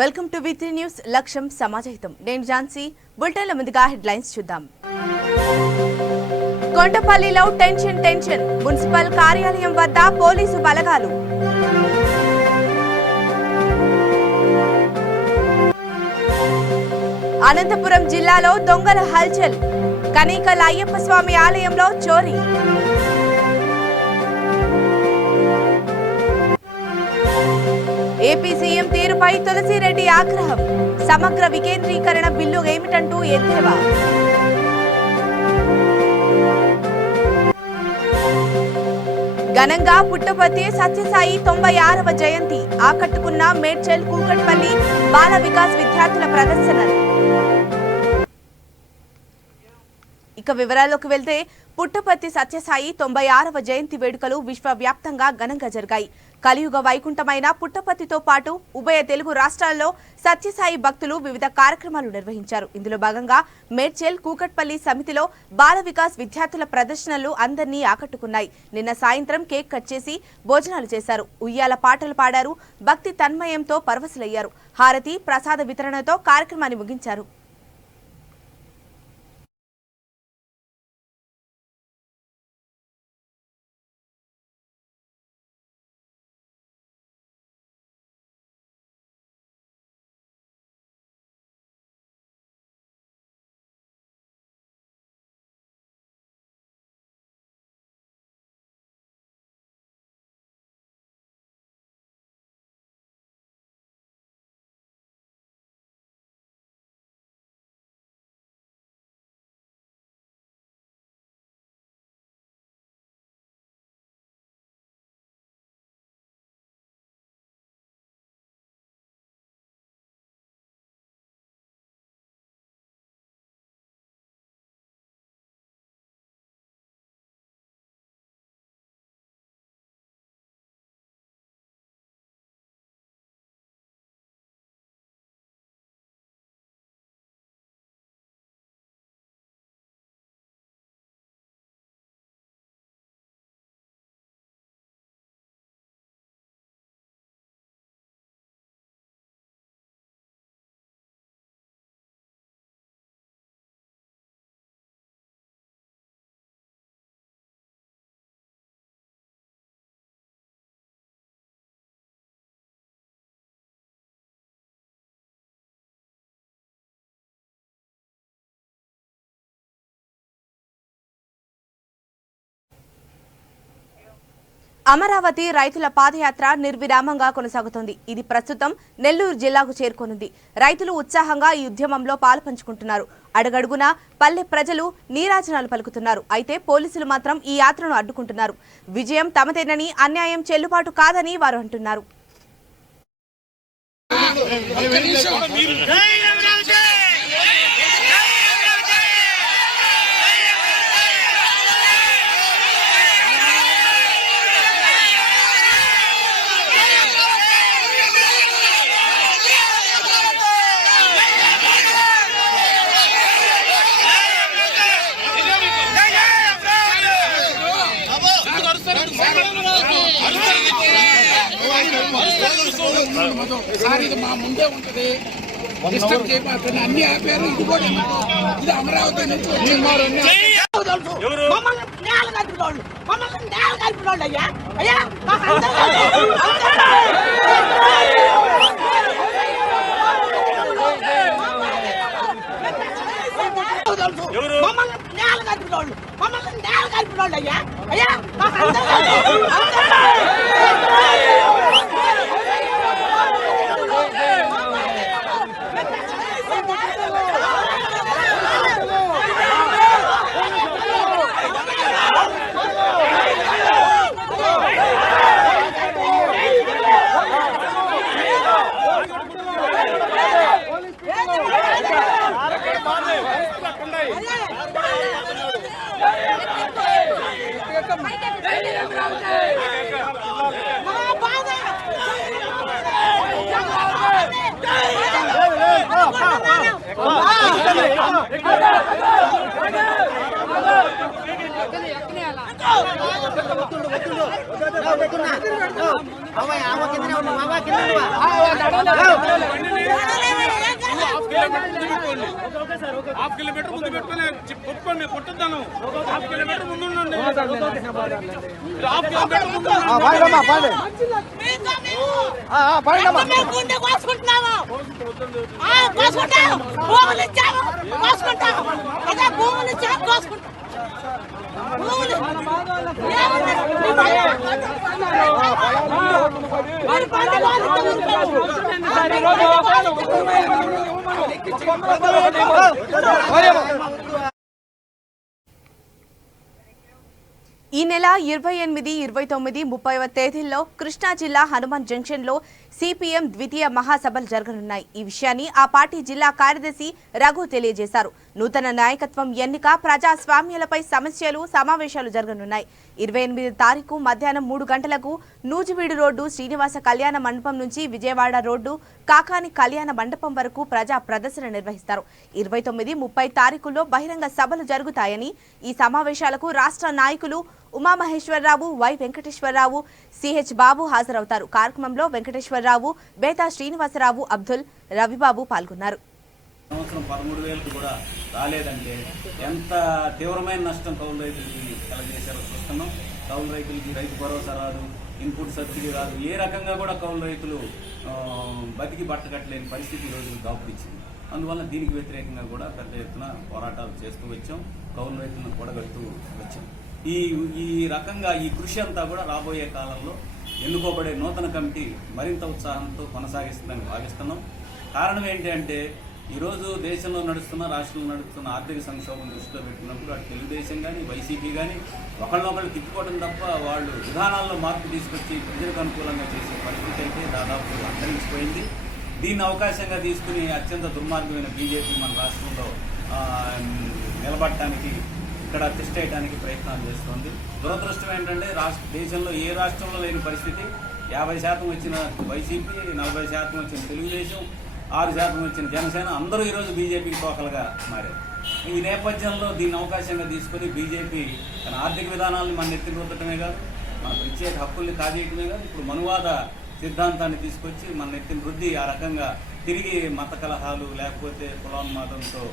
Welcome to V3 news లక్ష్యం సమాజహితం నేను ఝాన్సీ బులెటిన్ల ముందుగా హెడ్లైన్స్ చూద్దాం కొండపల్లిలో టెన్షన్ మున్సిపల్ కార్యాలయం వద్ద పోలీసు బలగాలు అనంతపురం జిల్లాలో దొంగల హల్చల్ కనికల అయ్యప్ప స్వామి ఆలయంలో చోరీ ఏపీ సీఎం తీరుపై తులసిరెడ్డి ఆగ్రహం సమగ్ర వికేంద్రీకరణ బిల్లు ఏమిటంటూ ఎద్దేవా ఘనంగా పుట్టపర్తి సత్యసాయి 96వ జయంతి ఆకట్టుకున్న మేడ్చల్ కూకట్పల్లి బాల వికాస్ విద్యార్థుల ప్రదర్శనలు ఇక వివరాల్లోకి వెళ్తే పుట్టపర్తి సత్యసాయి 96వ జయంతి వేడుకలు విశ్వవ్యాప్తంగా ఘనంగా జరిగాయి. కలియుగ వైకుంఠమైన పుట్టపర్తితో పాటు ఉభయ తెలుగు రాష్ట్రాల్లో సత్యసాయి భక్తులు వివిధ కార్యక్రమాలు నిర్వహించారు. ఇందులో భాగంగా మేడ్చల్ కూకట్పల్లి సమితిలో బాల వికాస్ విద్యార్థుల ప్రదర్శనలు అందరినీ ఆకట్టుకున్నాయి. నిన్న సాయంత్రం కేక్ కట్ చేసి భోజనాలు చేశారు. ఉయ్యాల పాటలు పాడారు. భక్తి తన్మయంతో పరవశులయ్యారు. హారతి ప్రసాద వితరణతో కార్యక్రమాన్ని ముగించారు. అమరావతి రైతుల పాదయాత్ర నిర్విరామంగా కొనసాగుతోంది. ఇది ప్రస్తుతం నెల్లూరు జిల్లాకు చేరుకోనుంది. రైతులు ఉత్సాహంగా ఈ ఉద్యమంలో పాలుపంచుకుంటున్నారు. అడుగడుగునా పల్లె ప్రజలు నీరాజనాలు పలుకుతున్నారు. అయితే పోలీసులు మాత్రం ఈ యాత్రను అడ్డుకుంటున్నారు. విజయం తమదేనని, అన్యాయం చెల్లుబాటు కాదని వారు అంటున్నారు. ఇది మా ముందే ఉంటది. డిస్టర్బ్ చేయబోతుంది. అన్ని ఆపారు. ఇది కూడా ఇది అమరావతి నుంచి Awak, awak kita ni, awak kita ni. Half kilometre ముందు పెట్టుకుని కొట్టుకోండి, కొట్టుద్దాను. హాఫ్ కిలోమీటర్ ముందు ఉండండి. హాఫ్ కిలోమీటర్ ముందు ఈ నెల 28, 29, 30వ తేదీల్లో కృష్ణా జిల్లా హనుమాన్ జంక్షన్లో సిపిఎం ద్వితీయ మహాసభలు జరగనున్నాయి. ఈ విషయాన్ని ఆ పార్టీ జిల్లా కార్యదర్శి రఘు తెలియజేశారు. నూతన నాయకత్వం ఎన్నిక, ప్రజాస్వామ్యాలపై సమస్యలు, సమావేశాలు జరగనున్నాయి. 28 తారీఖు మధ్యాహ్నం 3 గంటలకు నూజివీడు రోడ్డు శ్రీనివాస కళ్యాణ మండపం నుంచి విజయవాడ రోడ్డు కాకాని కళ్యాణ మండపం వరకు ప్రజా ప్రదర్శన నిర్వహిస్తారు. 29, 30 తారీఖుల్లో బహిరంగ సభలు జరుగుతాయని, ఈ సమావేశాలకు రాష్ట్ర నాయకులు ఉమామహేశ్వరరావు, వై వెంకటేశ్వరరావు, సిహెచ్ బాబు హాజరవుతారు. కార్యక్రమంలో వెంకటేశ్వరరావు, బేతా శ్రీనివాసరావు, అబ్దుల్, రవిబాబు పాల్గొన్నారు. సంవత్సరం 13,000 కూడా రాలేదంటే ఎంత తీవ్రమైన నష్టం కౌలు రైతులకి కలగజేశారో చూస్తున్నాం. కౌలు రైతులకి రైతు భరోసా రాదు, ఇన్పుట్ సబ్సిడీ రాదు, ఏ రకంగా కూడా కౌలు రైతులు బతికి బట్టకట్టలేని పరిస్థితి ఈరోజు దాపురించింది. అందువల్ల దీనికి వ్యతిరేకంగా కూడా పెద్ద ఎత్తున పోరాటాలు చేస్తూ వచ్చాం, కౌలు రైతులను కూడగడుతూ వచ్చాం. ఈ రకంగా ఈ కృషి అంతా కూడా రాబోయే కాలంలో ఎన్నుకోబడే నూతన కమిటీ మరింత ఉత్సాహంతో కొనసాగిస్తుందని భావిస్తున్నాం. కారణం ఏంటి అంటే ఈరోజు దేశంలో నడుస్తున్న, రాష్ట్రంలో నడుస్తున్న ఆర్థిక సంక్షోభం దృష్టిలో పెట్టినప్పుడు అటు తెలుగుదేశం కానీ, వైసీపీ కానీ ఒకళ్ళనొకళ్ళు తిప్పుకోవడం తప్ప వాళ్ళు విధానాల్లో మార్పు తీసుకొచ్చి ప్రజలకు అనుకూలంగా చేసే పరిస్థితి అయితే దాదాపు అంతరించిపోయింది. దీన్ని అవకాశంగా తీసుకుని అత్యంత దుర్మార్గమైన బీజేపీ మన రాష్ట్రంలో నిలబడటానికి, ఇక్కడ టెస్ట్ చేయడానికి ప్రయత్నాలు చేస్తుంది. దురదృష్టం ఏంటంటే దేశంలో ఏ రాష్ట్రంలో లేని పరిస్థితి 50% వచ్చిన వైసీపీ, 40% వచ్చిన తెలుగుదేశం, 6% వచ్చిన జనసేన అందరూ ఈరోజు బీజేపీకి తోకలుగా మారారు. ఈ నేపథ్యంలో దీన్ని అవకాశంగా తీసుకుని బీజేపీ తన ఆర్థిక విధానాలను మన నెత్తిన రుద్దటమే కాదు, మన ప్రత్యేక హక్కుల్ని కాజేయటమే కాదు, ఇప్పుడు మనువాద సిద్ధాంతాన్ని తీసుకొచ్చి మన నెత్తిన రుద్ది ఆ రకంగా తిరిగి మత కలహాలు లేకపోతే కులోన్మాదంతో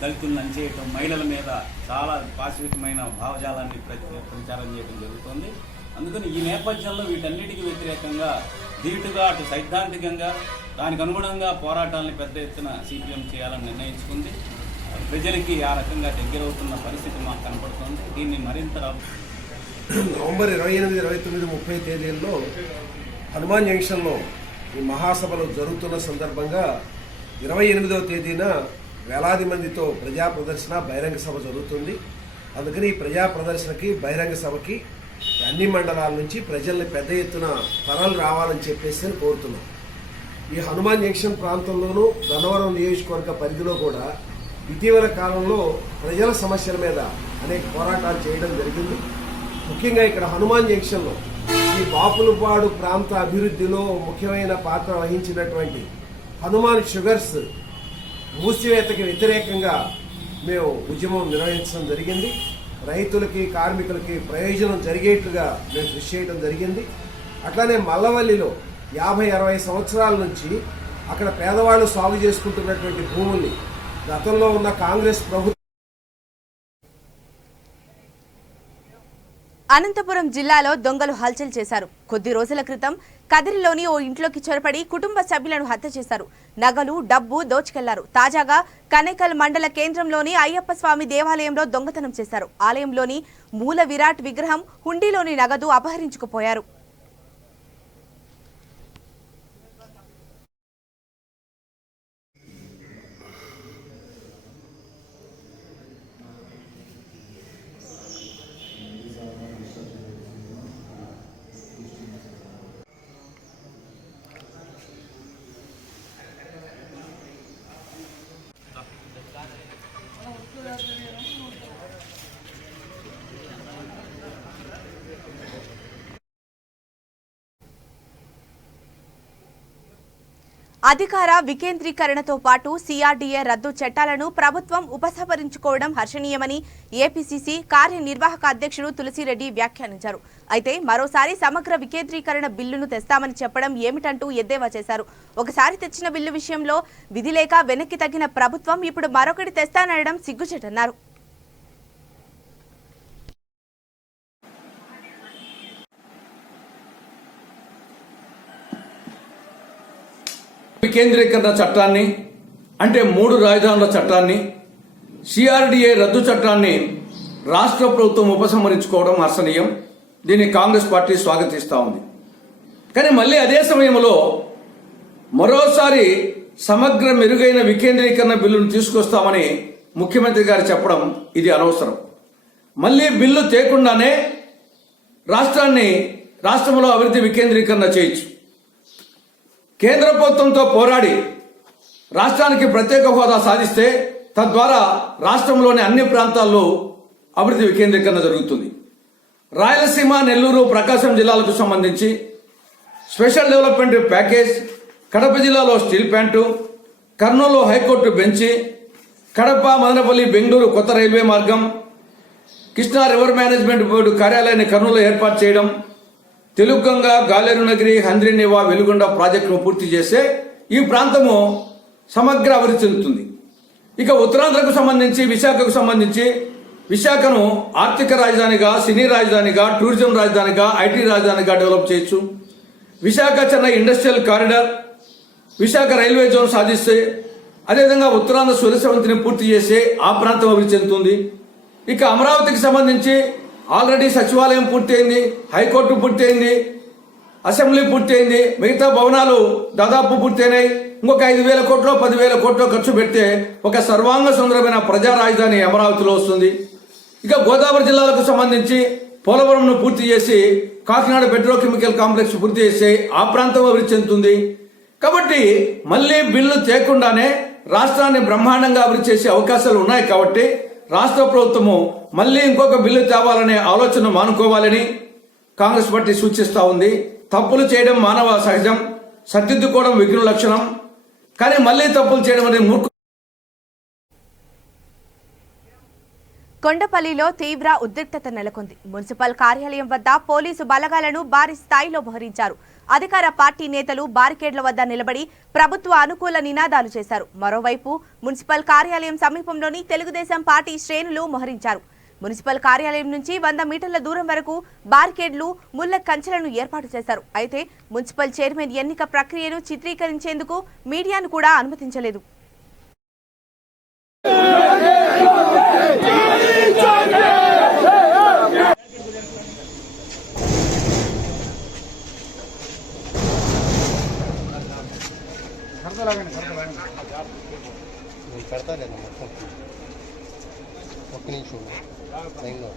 దళితులను అంచేయటం, మహిళల మీద చాలా పాశవికమైన భావజాలాన్ని ప్రచారం చేయడం జరుగుతుంది. అందుకని ఈ నేపథ్యంలో వీటన్నిటికీ వ్యతిరేకంగా ధీటుగా అటు సైద్ధాంతికంగా దానికి అనుగుణంగా పోరాటాలను పెద్ద ఎత్తున సిపిఎం చేయాలని నిర్ణయించుకుంది. ప్రజలకి ఆ రకంగా దగ్గరవుతున్న పరిస్థితి మాకు కనపడుతుంది. దీన్ని మరింత నవంబర్ 28, 29, 30 తేదీల్లో హనుమాన్ జంక్షన్లో ఈ మహాసభలు జరుగుతున్న సందర్భంగా 28వ తేదీన వేలాది మందితో ప్రజా ప్రదర్శన, బహిరంగ సభ జరుగుతుంది. అందుకని ఈ ప్రజా ప్రదర్శనకి, బహిరంగ సభకి అన్ని మండలాల నుంచి ప్రజల్ని పెద్ద ఎత్తున తరలి రావాలని చెప్పేసి కోరుతున్నాం. ఈ హనుమాన్ జంక్షన్ ప్రాంతంలోనూ, గన్నవరం నియోజకవర్గ పరిధిలో కూడా ఇటీవల కాలంలో ప్రజల సమస్యల మీద అనేక పోరాటాలు చేయడం జరిగింది. ముఖ్యంగా ఇక్కడ హనుమాన్ జంక్షన్లో ఈ బాపులపాడు ప్రాంత అభివృద్ధిలో ముఖ్యమైన పాత్ర వహించినటువంటి హనుమాన్ షుగర్స్ మూసివేతకి వ్యతిరేకంగా మేము ఉద్యమం నిర్వహించడం జరిగింది. రైతులకి, కార్మికులకి ప్రయోజనం జరిగేట్టుగా మేము కృషి చేయడం జరిగింది. అట్లానే మల్లవల్లిలో 50-60 సంవత్సరాల నుంచి అక్కడ పేదవాళ్ళు సాగు చేసుకుంటున్నటువంటి భూముల్ని గతంలో ఉన్న కాంగ్రెస్ ప్రభుత్వం. అనంతపురం జిల్లాలో దొంగలు హల్చల్ చేశారు. కొద్ది రోజుల క్రితం కదిరిలోని ఓ ఇంట్లోకి చొరబడి కుటుంబ సభ్యులను హత్య చేశారు. నగలు, డబ్బు దోచుకెళ్లారు. తాజాగా కనేకల్ మండల కేంద్రంలోని అయ్యప్ప స్వామి దేవాలయంలో దొంగతనం చేశారు. ఆలయంలోని మూల విరాట్ విగ్రహం, హుండీలోని నగదు అపహరించుకుపోయారు. అధికార వికేంద్రీకరణతో పాటు సిఆర్డీఏ రద్దు చట్టాలను ప్రభుత్వం ఉపసంహరించుకోవడం హర్షణీయమని ఏపీసీసీ కార్యనిర్వాహక అధ్యక్షుడు తులసిరెడ్డి వ్యాఖ్యానించారు. అయితే మరోసారి సమగ్ర వికేంద్రీకరణ బిల్లును తెస్తామని చెప్పడం ఏమిటంటూ ఎద్దేవా చేశారు. ఒకసారి తెచ్చిన బిల్లు విషయంలో విధి లేక వెనక్కి తగ్గిన ప్రభుత్వం ఇప్పుడు మరొకటి తెస్తాననడం సిగ్గుచేటన్నారు. వికేంద్రీకరణ చట్టాన్ని అంటే 3 రాజధానుల చట్టాన్ని, సిఆర్డీఏ రద్దు చట్టాన్ని రాష్ట్ర ప్రభుత్వం ఉపసంహరించుకోవడం హర్షణీయం. దీన్ని కాంగ్రెస్ పార్టీ స్వాగతిస్తూ ఉంది. కానీ మళ్ళీ అదే సమయంలో మరోసారి సమగ్ర మెరుగైన వికేంద్రీకరణ బిల్లును తీసుకొస్తామని ముఖ్యమంత్రి గారు చెప్పడం ఇది అనవసరం. మళ్ళీ బిల్లు తేకుండానే రాష్ట్రంలో అభివృద్ధి వికేంద్రీకరణ చేయొచ్చు. కేంద్ర ప్రభుత్వంతో పోరాడి రాష్ట్రానికి ప్రత్యేక హోదా సాధిస్తే తద్వారా రాష్ట్రంలోని అన్ని ప్రాంతాల్లో అభివృద్ధి వికేంద్రీకరణ జరుగుతుంది. రాయలసీమ, నెల్లూరు, ప్రకాశం జిల్లాలకు సంబంధించి స్పెషల్ డెవలప్మెంట్ ప్యాకేజ్, కడప జిల్లాలో steel plant, Kurnool high court bench, Kadapa, Madanapalle, Bengaluru కొత్త రైల్వే మార్గం, కృష్ణా రివర్ మేనేజ్మెంట్ బోర్డు కార్యాలయాన్ని కర్నూలు ఏర్పాటు చేయడం, తెలుగంగ, గాలేరు నగరి, హంద్రీనివా, వెలుగొండ ప్రాజెక్టును పూర్తి చేస్తే ఈ ప్రాంతము సమగ్ర అభివృద్ధి చెందుతుంది. ఇక ఉత్తరాంధ్రకు సంబంధించి విశాఖకు సంబంధించి విశాఖను ఆర్థిక రాజధానిగా, సినీ రాజధానిగా, టూరిజం రాజధానిగా, ఐటీ రాజధానిగా డెవలప్ చేయొచ్చు. Visakha Chennai industrial corridor, Visakha railway zone సాధిస్తే అదేవిధంగా ఉత్తరాంధ్ర సురసవంతిని పూర్తి చేస్తే ఆ ప్రాంతం అభివృద్ధి చెందుతుంది. ఇక అమరావతికి సంబంధించి ఆల్రెడీ సచివాలయం పూర్తయింది, హైకోర్టు పూర్తయింది, అసెంబ్లీ పూర్తయింది, మిగతా భవనాలు దాదాపు పూర్తయినాయి. ఇంకొక 5,000 కోట్లు 10,000 కోట్లు ఖర్చు పెడితే ఒక సర్వాంగ సుందరమైన ప్రజా రాజధాని అమరావతిలో వస్తుంది. ఇక గోదావరి జిల్లాలకు సంబంధించి పోలవరంను పూర్తి చేసి కాకినాడ పెట్రోకెమికల్ కాంప్లెక్స్ పూర్తి చేసి ఆ ప్రాంతం అభివృద్ధి చెందుతుంది. కాబట్టి మళ్ళీ బిల్లు తేకుండానే రాష్ట్రాన్ని బ్రహ్మాండంగా అభివృద్ధి చేసే అవకాశాలు ఉన్నాయి. కాబట్టి రాష్ట్ర ప్రభుత్వము మళ్ళీ ఇంకొక బిల్లు తేవాలనే ఆలోచన మానుకోవాలని కాంగ్రెస్ పార్టీ సూచిస్తూ ఉంది. తప్పులు చేయడం మానవ సహజం, సరిదిద్దుకోవడం విఘ్న లక్షణం. కానీ మళ్ళీ తప్పులు చేయడం అనేది మూర్ఖ. కొండపల్లిలో తీవ్ర ఉద్రిక్తత నెలకొంది. మున్సిపల్ కార్యాలయం వద్ద పోలీసు బలగాలను భారీ స్థాయిలో మోహరించారు. అధికార పార్టీ నేతలు బారికేడ్ల వద్ద నిలబడి ప్రభుత్వ అనుకూల నినాదాలు చేశారు. మరోవైపు మున్సిపల్ కార్యాలయం సమీపంలోని తెలుగుదేశం పార్టీ శ్రేణులు మోహరించారు. మున్సిపల్ కార్యాలయం నుంచి 100 మీటర్ల దూరం వరకు బారికేడ్లు, ముళ్ల కంచెలను ఏర్పాటు చేశారు. అయితే మున్సిపల్ చైర్మన్ ఎన్నిక ప్రక్రియను చిత్రీకరించేందుకు మీడియాను కూడా అనుమతించలేదు. పెడతాలేదా మొత్తం ఒక్క నిమిషం లైన్లో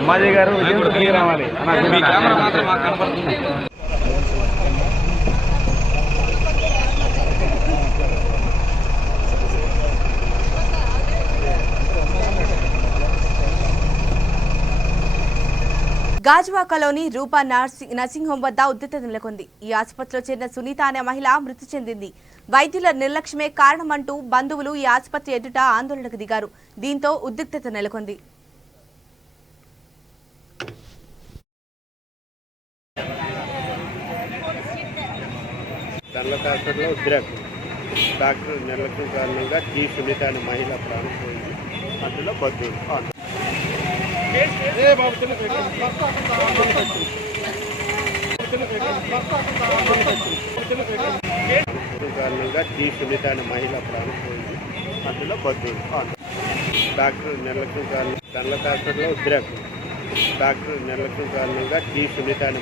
అమ్మాజీ గారు రావాలి. గాజువాకలోని రూపా నర్సింగ్ హోం వద్ద ఉద్రిక్తత నెలకొంది. ఈ ఆసుపత్రిలో చేరిన సునీత అనే మహిళ మృతి చెందింది. వైద్యుల నిర్లక్ష్యమే కారణమంటూ బంధువులు ఈ ఆసుపత్రి ఎదుట ఆందోళనకు దిగారు. దీంతో ఉద్రిక్తత నెలకొంది. డాక్టర్ నిర్లక్ష్యం కారణంగా జీ సునీత అనే మహిళ ప్రాణం పోయింది. అందులో బంధువులు నిర్లక్ష్యం కారణంగా టీ సునీత అనే మహిళ ప్రాణం పోయింది. అందులో బంధువులు డాక్టర్ నిర్లక్ష్యం కారణంగా దండల హాస్పిటల్లో ఉద్రేకం. డాక్టర్ నిర్లక్ష్యం కారణంగా టీ సునీత అనే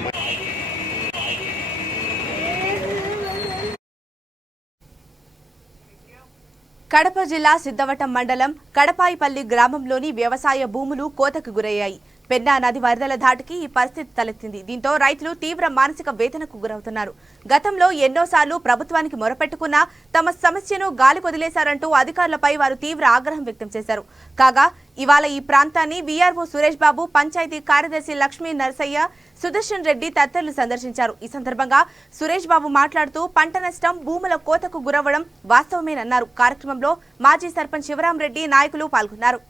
కడప జిల్లా సిద్ధవటం మండలం కడపాయిపల్లి గ్రామంలోని వ్యవసాయ భూములు కోతకు గురయ్యాయి. పెన్నా నది వరదల ధాటికి ఈ పరిస్థితి తలెత్తింది. దీంతో రైతులు తీవ్ర మానసిక వేదనకు గురవుతున్నారు. గతంలో ఎన్నోసార్లు ప్రభుత్వానికి మొరపెట్టుకున్నా తమ సమస్యను గాలి కొదిలేశారంటూ అధికారులపై వారు తీవ్ర ఆగ్రహం వ్యక్తం చేశారు. కాగా ఇవాళ ఈ ప్రాంతాన్ని వీఆర్ఓ సురేష్ బాబు, పంచాయతీ కార్యదర్శి లక్ష్మీ నరసయ్య, సుదర్శన్ రెడ్డి తదితరులు సందర్శించారు. ఈ సందర్భంగా సురేష్ బాబు మాట్లాడుతూ పంట నష్టం, భూముల కోతకు గురవ్వడం వాస్తవమేనన్నారు. కార్యక్రమంలో మాజీ సర్పంచ్ శివరాం రెడ్డి, నాయకులు పాల్గొన్నారు.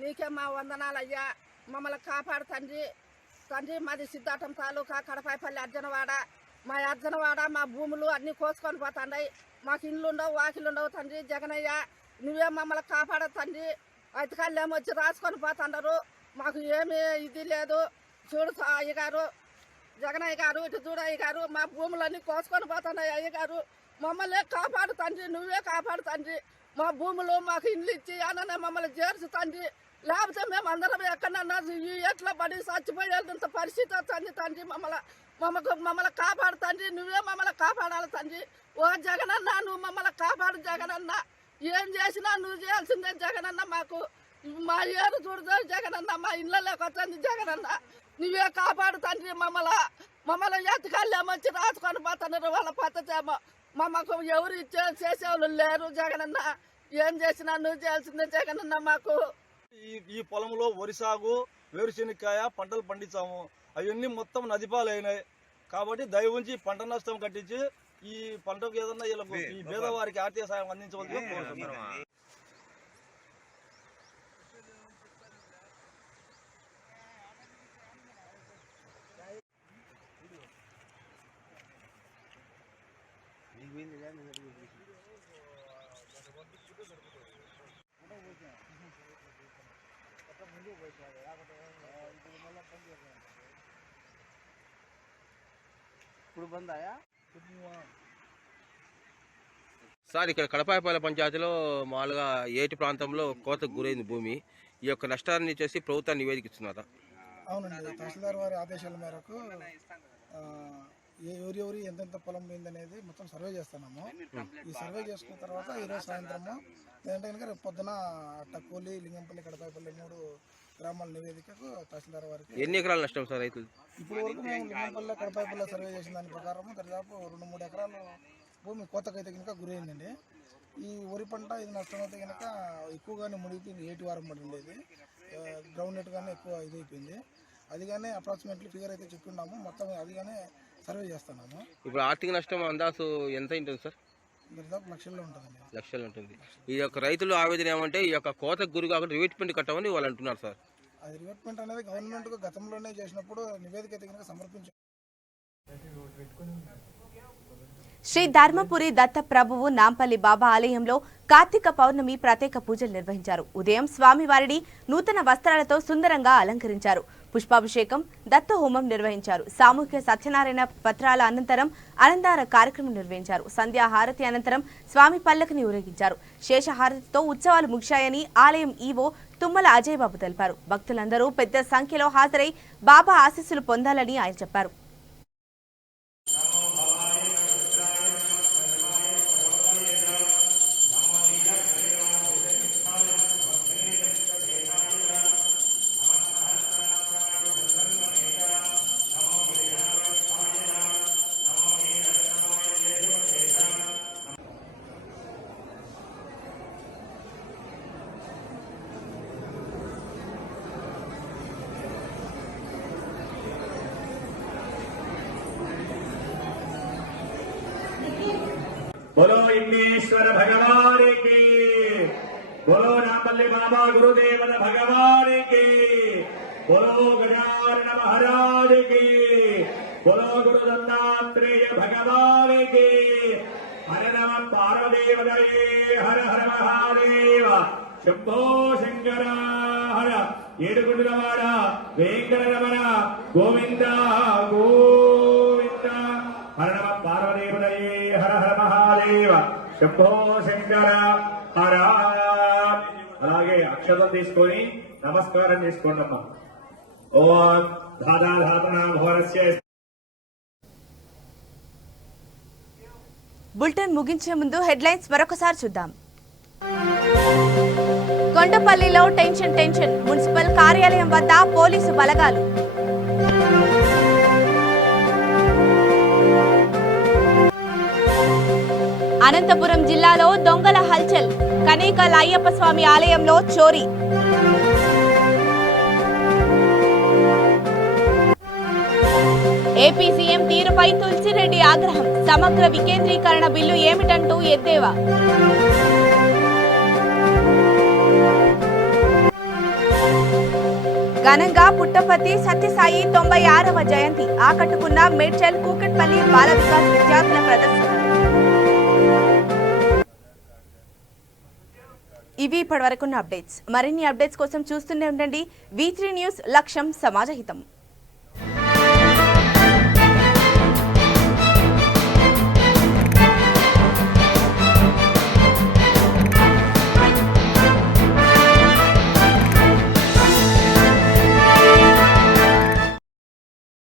నీకే మా వందనాలయ్యా, మమ్మల్ని కాపాడు తండ్రి. తండ్రి మాది సిద్ధాటం తాలూకా కడపాయిపల్లి అర్జనవాడ. మా అర్జనవాడ మా భూములు అన్నీ కోసుకొని పోతాయి. మాకు ఇల్లు ఉండవు, వాకిలు ఉండవు తండ్రి. జగనయ్య నువ్వే మమ్మల్ని కాపాడ తండ్రి. అధికారులు ఏమొచ్చి రాసుకొని పోతున్నారు. మాకు ఏమీ ఇది లేదు. చూడు అయ్యగారు, జగనయ్య గారు, ఇటు చూడు అయ్యగారు, మా భూములన్నీ కోసుకొని పోతున్నాయి. అయ్యగారు మమ్మల్ని కాపాడు తండ్రి, నువ్వే కాపాడు తండ్రి. మా భూములు మాకు ఇల్లు ఇచ్చి అననే మమ్మల్ని చేర్చు తండ్రి. లేకపోతే మేము అందరం ఎక్కడన్నా ఈ ఎట్లా పడి చచ్చిపోయేంత పరిస్థితి వస్తుంది తండ్రి. మమ్మల్ని కాపాడు తండ్రి, నువ్వే మమ్మల్ని కాపాడాలి తండ్రి. ఓ జగనన్న, నువ్వు మమ్మల్ని కాపాడు జగనన్న. ఏం చేసినా నువ్వు చేయాల్సిందే జగనన్న. మాకు మా ఏరు చూడదు జగనన్న, మా ఇళ్ళలోకి వస్తుంది జగనన్న. నువ్వే కాపాడు తండ్రి. మమ్మల్ని ఎత్తుకాళ్ళు ఏమొచ్చి రాసుకొని పోతున్నారు. వాళ్ళ పద్ధతి ఏమో మాకు ఎవరు చేసేవాళ్ళు లేరు జగనన్న. ఏం చేసినా నువ్వు చేయాల్సిందే జగనన్న. మాకు ఈ పొలంలో వరి సాగు, వేరుశెనక్కాయ పంటలు పండించాము. అవన్నీ మొత్తం నదిపాలైనాయి. కాబట్టి దయ ఉంచి పంట నష్టం కట్టించి ఈ పంటకు ఏదన్నా ఈ పేదవారికి ఆర్థిక సాయం అందించవలసి కోరుతున్నాం. సార్, ఇక్కడ కడపాయిపల్లి పంచాయతీలో మామూలుగా ఏటి ప్రాంతంలో కోతకు గురైంది భూమి. ఈ యొక్క నష్టాన్ని చేసి ప్రభుత్వాన్ని నివేదిక ఇస్తున్నారా? అవునండి, తహసీల్దార్ వారి ఆదేశాల మేరకు ఎవరెవరి ఎంతెంత పొలం పోయిందనేది మొత్తం సర్వే చేస్తున్నాము. ఈ సర్వే చేసుకున్న తర్వాత ఈరోజు సాయంత్రము లేదంటే కనుక రేపు పొద్దున టక్కోలి, లింగంపల్లి, కడపాయిపల్లి 3 గ్రామాల నివేదికకు తహసీల్దార్ వారికి. ఎన్ని ఎకరాల నష్టం సార్ రైతులు? ఇప్పుడు వరకు మేము లింగంపల్లి, కడపాయిపల్లి సర్వే చేసిన దాని ప్రకారం దాదాపు 2-3 ఎకరాలు భూమి కోతకైతే కనుక గురైందండి. ఈ వరి పంట ఇది నష్టమైతే కనుక ఎక్కువగానే మునిగిపోయింది. 8 వారం పడి ఉండేది, గ్రౌండ్ నెట్ గానే ఎక్కువ ఇదైపోయింది. అది కానీ అప్రాక్సిమేట్లీ ఫిగర్ అయితే చెప్పుకున్నాము. మొత్తం అది కానీ సర్వే చేస్తున్నాము. ఇప్పుడు ఆర్థిక నష్టం అందాసు ఎంత ఉంటుంది సార్? దాదాపు లక్షల్లో ఉంటుందండి. లక్షలు ఉంటుంది. ఈ యొక్క రైతులు ఆవేదన ఏమంటే ఈ యొక్క కోతకు గురి కాకుండా రివేట్మెంట్ కట్టమని వాళ్ళు అంటున్నారు సార్. అది రివేట్మెంట్ అనేది గవర్నమెంట్ గతంలోనే చేసినప్పుడు నివేదిక అయితే కనుక సమర్పించారు. శ్రీ ధర్మపురి దత్త ప్రభువు నాంపల్లి బాబా ఆలయంలో కార్తీక పౌర్ణమి ప్రత్యేక పూజలు నిర్వహించారు. ఉదయం స్వామివారిని నూతన వస్త్రాలతో సుందరంగా అలంకరించారు. పుష్పాభిషేకం, దత్త హోమం నిర్వహించారు. సామూహిక సత్యనారాయణ పత్రాల అనంతరం అలంకార కార్యక్రమం నిర్వహించారు. సంధ్యాహారతి అనంతరం స్వామి పల్లకిని ఊరేగించారు. శేషహారతితో ఉత్సవాలు ముగిశాయని ఆలయం ఈవో తుమ్మల అజయ్ బాబు తెలిపారు. భక్తులందరూ పెద్ద సంఖ్యలో హాజరై బాబా ఆశీస్సులు పొందాలని ఆయన చెప్పారు. बोलो इन्मेश्वर भगवान की, बोलो नामपल्ली बाबा गुरुदेव भगवान की, बोलो गजानन महाराज की, बोलो गुरु दत्तात्रेय भगवान की। हर नम पार्वती हर हर महादेव। శంభో శంకర హర ఏడుగుండులవాడ వెంకటరమణ గోవింద గోవింద హర నమ పార్వదేవదయే హర హర మహాదేవ శంభో శంకర హర. అలాగే అక్షతం తీసుకొని నమస్కారం చేసుకోండి అమ్మా. ఓం ధాదాధాపనామోరస్య. బులెటిన్ ముగించే ముందు హెడ్లైన్స్ మరొకసారి చూద్దాం. కొండపల్లిలో టెన్షన్ మున్సిపల్ కార్యాలయం వద్ద పోలీసు బలగాలు. అనంతపురం జిల్లాలో దొంగల హల్చల్, కనేకల్ అయ్యప్ప స్వామి ఆలయంలో చోరీ. ఏపీ సీఎం తీరుపై తులసిరెడ్డి ఆగ్రహం, సమగ్ర వికేంద్రీకరణ బిల్లు ఏమిటంటూ ఎద్దేవా. ఘనంగా పుట్టపర్తి సత్యసాయి 96వ జయంతి, ఆకట్టుకున్న మేడ్చల్ కూకట్పల్లి బాల వికాస్ విద్యార్థుల ప్రదర్శన. ఇవి ఇప్పటివరకున్న అప్డేట్స్. మరిన్ని అప్డేట్స్ కోసం చూస్తూనే ఉండండి V3 న్యూస్, లక్ష్యం సమాజహితం.